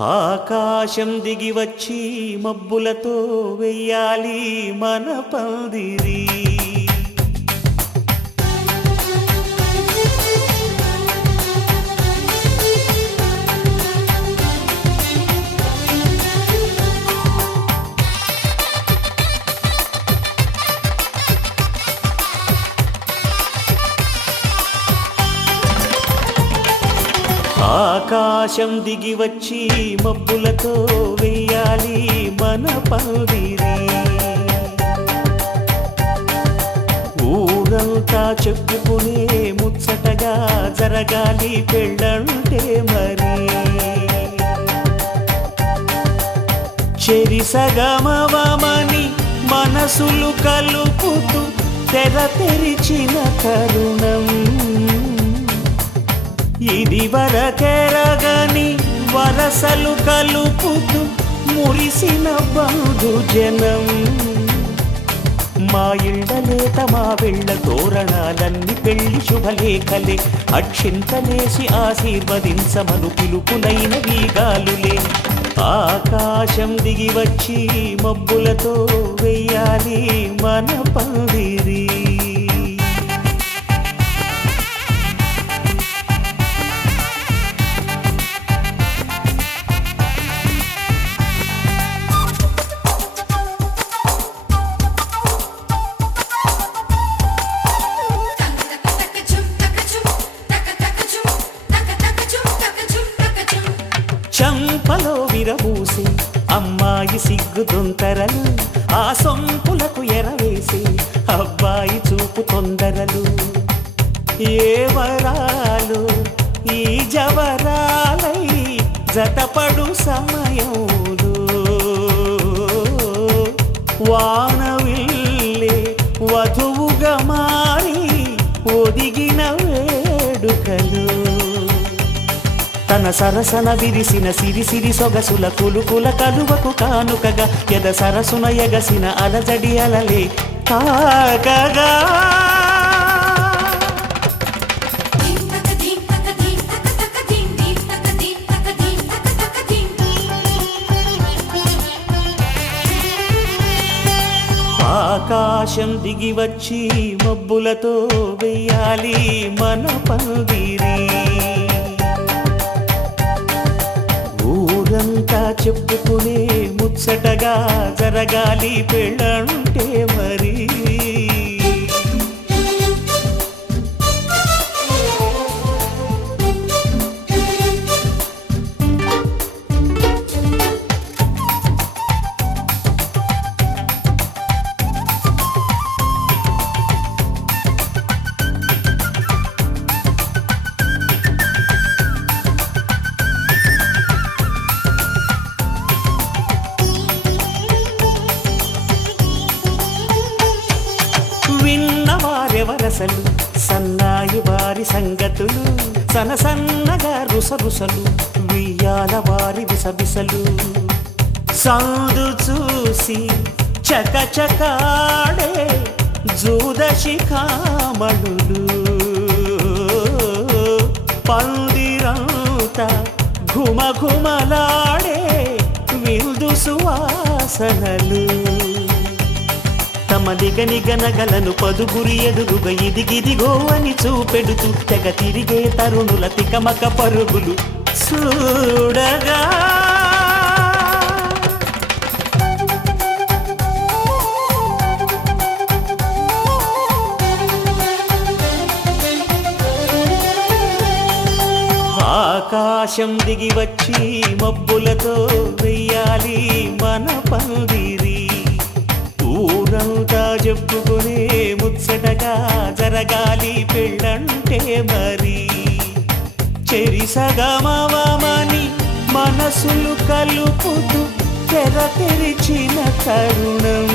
ఆకాశం దిగి వచ్చి మబ్బులతో వెయ్యాలి మన పందిరి. ఆకాశం దిగి వచ్చి మబ్బులతో వెయ్యాలి మన పందిరి. ఊరంతా చెప్పుకునే ముచ్చటగా జరగాలి పెళ్ళంటే మరి. చెరిసగమవమని మనసులు కలుపుతూ తెర తెరిచిన తరుణం. ఇది వరకెరగని వరసలు కలుపుతూ మురిసిన బంధుజనం. మా ఇళ్ళలేత మా వెళ్ళ తోరణాలన్నీ పెళ్లి శుభలేఖలే. అక్షింతలేసి ఆశీర్వదించమను పిలుపునైన వీగాలులే. ఆకాశం దిగి వచ్చి మబ్బులతో వెయ్యాలి మన పందిరి. చంపలో విరబూసి అమ్మాయి సిగ్గు దొంతరలు. ఆ సొంపులకు ఎరవేసి అబ్బాయి చూపు తొందరలు. ఏ వరాలు ఈ జవరాలై జతపడు సమయంలో. వానవిల్లే వధువుగా మారి ఒదిగిన వేడుకలు. తన సరసన విరిసిన సిరిసిరి సొగసుల కులుకుల కలువకు కానుకగా ఎద సరసున ఎగసిన అలజడి అలలే తాకగా. ఆకాశం దిగి వచ్చి మబ్బులతో వెయ్యాలి మన పందిరి. ఊరంతా చెప్పుకునే ముచ్చటగా జరగాలి పెళ్ళంటే మరి. విన్నవారెవరసలు సన్నాయి వారి సంగతులు. సనసన్నగా రుసరుసలు వియ్యాల వారి విసబిసలు. సందు చూసి చకచకాడే జూదశిఖామణులు. పందిరంతా ఘుమఘుమలాడే విందు సువాసనలు. తమ నిగనిగనగలను పదుగురి ఎదురుగా ఇదిగిదిగో అని చూపెడుతూ తెగ తిరిగే తరుణుల తికమక పరుగులు చూడగా. ఆకాశం దిగి వచ్చి మబ్బులతో వెయ్యాలి మన పందిరి. ఊరంతా చెప్పుకునే ముచ్చటగా జరగాలి పెళ్ళంటే మరి. చెరిసగమవమని మనసులు కలుపుతూ తెర తెరిచిన తరుణం.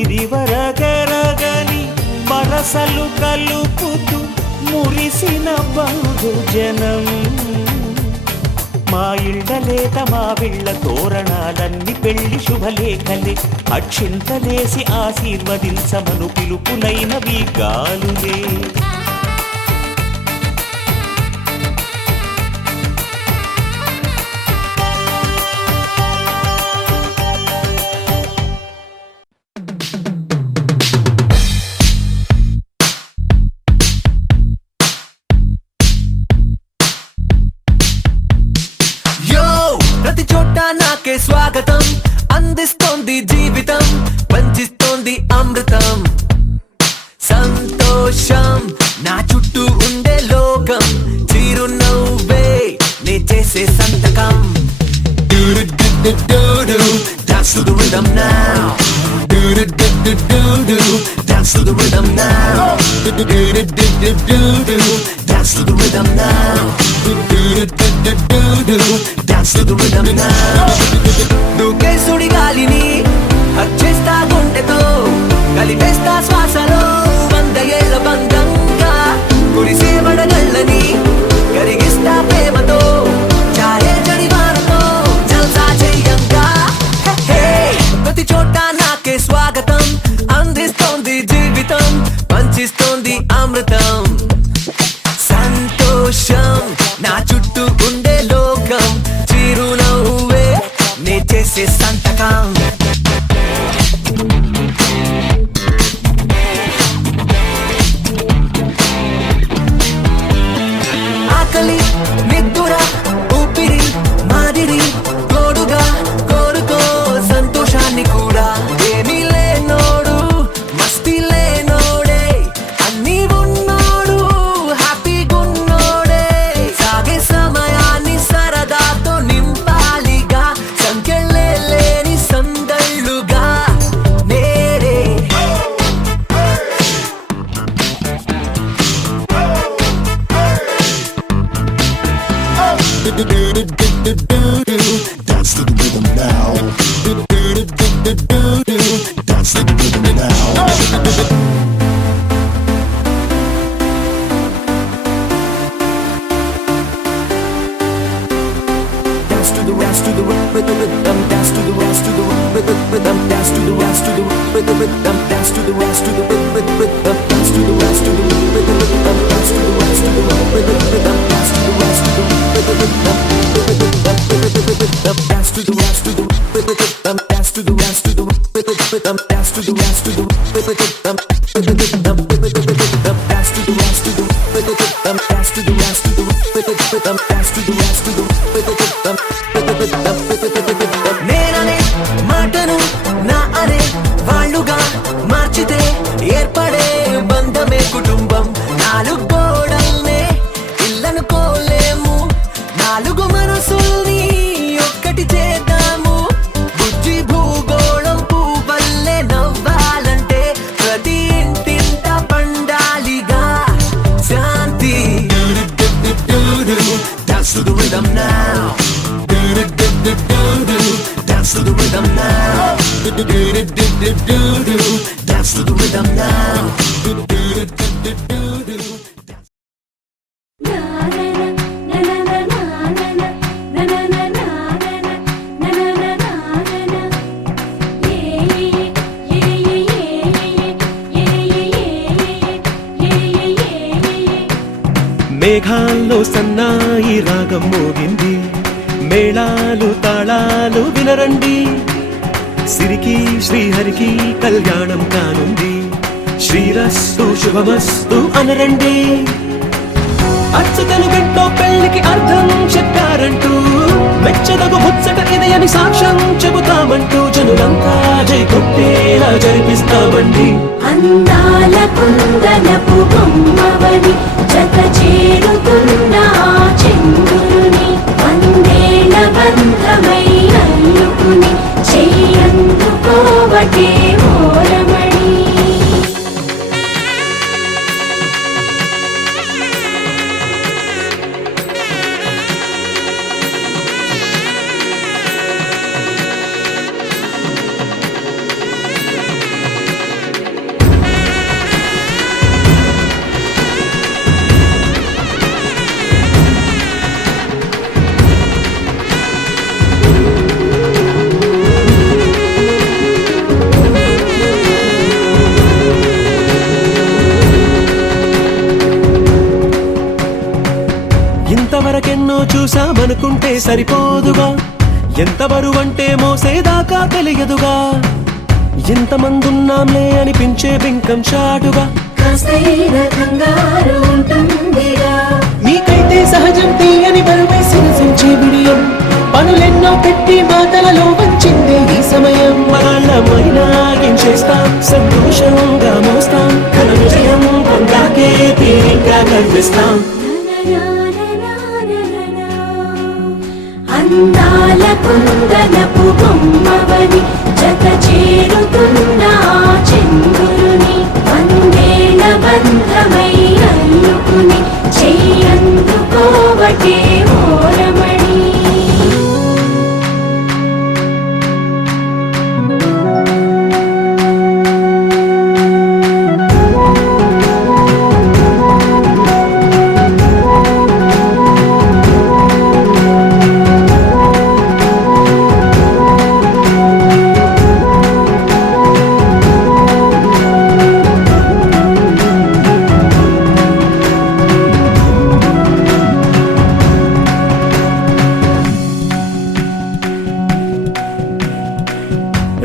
ఇది వరకెరగని వరసలు కలుపుతూ మురిసిన బంధుజనం. మా ఇళ్ళలేత మా వీళ్ళ తోరణాలన్నీ పెళ్లి శుభలేఖలే. అక్షింతలేసి ఆశీర్వదించమను పిలుపునైన వీగాలులే. స్వాగతం అందిస్తోంది జీవితం పంచిస్తోంది అమృతం సంతోషం నా చుట్టూ ఉండే లోకం చిరునవ్వే నే చేసే సంతకం Dance to the rhythm now. Dance to the rhythm now. Dance to the rhythm now. Dance to the rhythm now. దూకే సుడిగాలిని హచ్చేస్తా గుండెతో కలిపేస్తా శ్వాసలో 100 ఏళ్ల బంధంగా కురిసే వడగళ్ళని కరిగిస్తా ప్రేమతో చాలే జడివానతో జల్సా చెయ్యంగా ప్రతి చోట నాకే స్వాగతం అందిస్తోంది జీవితం పంచిస్తోంది అమృతం సంతోషం నా చుట్టూ ఉండే లోకం చిరునవ్వే నే చేసే సంతకం ఆకలి నిద్దుర ఊపిరి మాదిరి తోడుగా కోరుకో సంతోషాన్ని కూడా ఏమీ లేనోడు మస్తి లేనోడే అన్నీ ఉన్నోడు హ్యాపీగున్నోడే సాగే సమయాన్ని సరదాతో నింపాలిగా సంఖ్యలే లేని సందళ్ళుగా నేరే Dance to the rhythm now. Dance to the rhythm now. Dance to the dance to the rhythm dance to the dance to the rhythm dance to the dance to the rhythm dance to the dance to the rhythm dance to the dance to the rhythm dance to the dance to the rhythm dance to the dance to the rhythm dance to the dance to the rhythm dance to the dance to the rhythm dance to the dance to the rhythm dance to the dance to the rhythm dance to the dance to the rhythm dance to the dance to the rhythm నేననే మాటను నా అనే వాళ్ళుగా మార్చితే ఏర్పడే బంధమే కుటుంబం నాలుగు గోడల్నే ఇల్లనుకోలేము నాలుగు మనసుల్ని ఒక్కటి చేద్దాము బుజ్జి భూగోళం పువ్వల్లే నవ్వాలంటే ప్రతి ఇంటింట పండాలిగా శాంతి Dance to the rhythm now. Dance to the rhythm now. Dance to the rhythm now. మేఘాల్లో సన్నాయి రాగం మోగింది మేళాలు తాళాలు వినరండి సిరికి శ్రీహరికి కళ్యాణం కానుంది శ్రీరస్తు శుభమస్తు అనరండి అచ్చతను గంటో పెళ్లికి అర్థం చెప్పారంటూ మెచ్చదగు ముచ్చట ఇది అని సాక్ష్యం చెబుతామంటూ జనులంతా జై కొట్టేలా జరిపిస్తామండి అందాల కుందనపు బొమ్మవని జత చేరుతున్న ఆ చంద్రుని వందేళ్ల బంధమై అల్లుకుని చెయ్యందుకోవటే ఓరమణి ఇంతవరకెన్నో చూసామనుకుంటే సరిపోదుగా ఎంత బరువంటే మోసేదాకా తెలియదుగా ఎంతమందున్నాంలే అనిపించే బింకం చాటుగా కాస్తైన కంగారు ఉంటుందిగా మీకైతే సహజం తీయని బరువేసిన సంచే బిడియం పనులెన్నో పెట్టి మాటలలో వంచిందే ఈ సమయం వాళ్ళమైనా ఏం చేస్తాం సంతోషంగా మోస్తాం ఘన విజయం పొందాకే తీరిగ్గా కనిపిస్తాం అందాల కుందనపు బొమ్మవని జత చేరుతున్న ఆ చంద్రుని వందేళ్ల బంధమై అల్లుకుని చెయ్యందుకోవటే ఓరమణి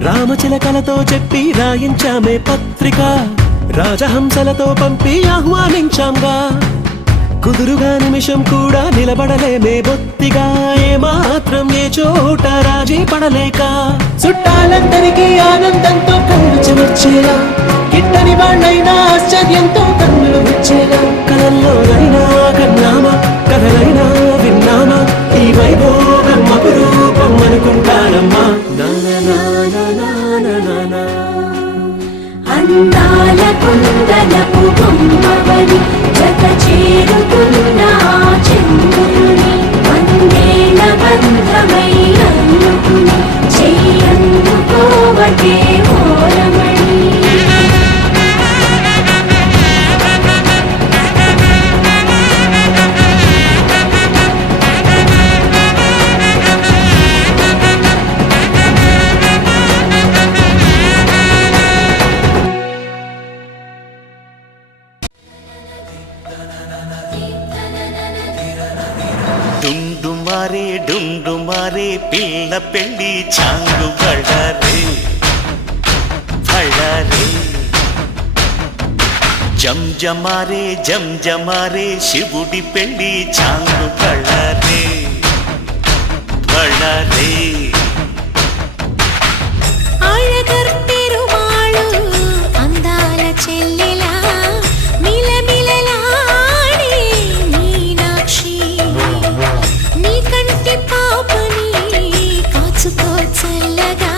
రామచిలకలతో చెప్పి రాయించామే పత్రిక రాజహంసలతో పంపి ఆహ్వానించాంగా కుదురుగా నిమిషం కూడా నిలబడలేమే బొత్తిగా ఏమాత్రం ఏ చోట రాజీ పడలేక చుట్టాలందరికీ ఆనందంతో కళ్ళు చెమర్చేలా గిట్టని వాళ్ళైనా ఆశ్చర్యంతో కన్నులు వచ్చేలా కలల్లోనైనా కన్నామా కథలైనా విన్నామా ఈ వైభోగం అపురూపం అనుకుంటానమ్మా అందాల కుందనపు బొమ్మవని జత చేరుతున్న ఆ చంద్రుని వందేళ్ల బంధమై అల్లుకుని చెయ్యందుకోవటే ఓరమణి డుండుమారే పిల్ల పెళ్ళి చాంగు బళ్ళారే బళ్ళారే జంజమారే శివుడి పెళ్ళి చాంగు బళ్ళారే బళ్ళారే అழகర్ పెరుమాళు అందాల చెల్లెలా మిలమిలలాడే మీనాక్షి నీ కంటి పాపని కాచుకో చల్లగా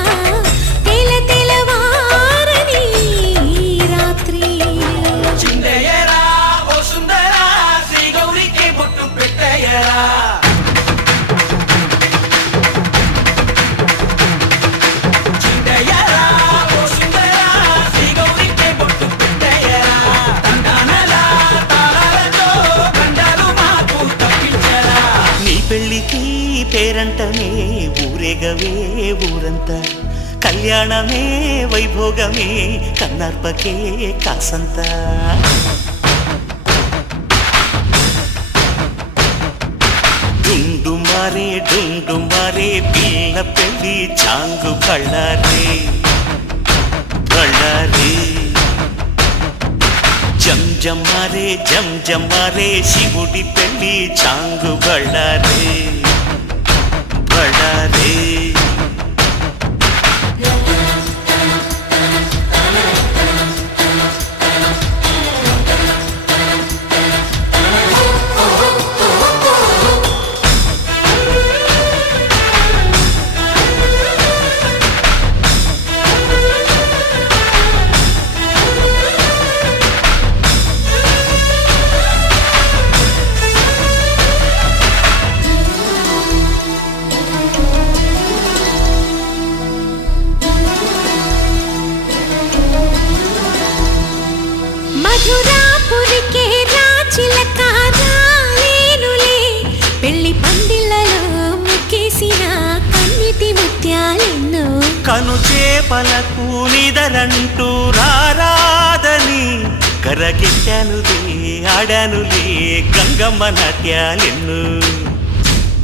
తెలవారని రాత్రి చిందయ్యరా ఓ సుందరా శ్రీ గౌరికి బొట్టు పెట్టయ్యరా పెళ్ళికి పేరంటమే ఊరేగవే ఊరంతా కళ్యాణమే వైభోగమే కన్నార్పకే కాసంత డుండుమారే పిల్ల పెళ్ళి చాంగు బళ్ళారే బళ్ళారే జంజమారే శివుడి పెళ్ళి చాంగు బళ్ళారే బళ్ళారే మధురాపురికే రాచిలక రాలేనులే పెళ్లి పందిళ్ళలో ముక్కేసిన కన్నిటి ముత్యాలెన్నో కను చేపలకు నిదరంటూ రారాదని కరగిట్టానులే ఆడానులే గంగమ్మ నాట్యాలెన్ను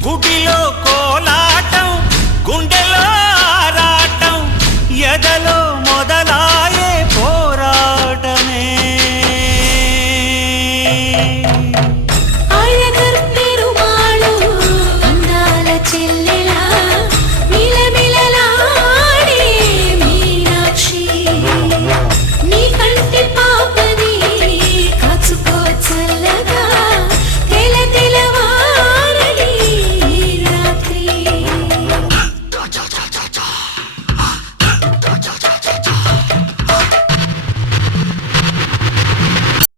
గుడిలో కోలాటం గుండెలో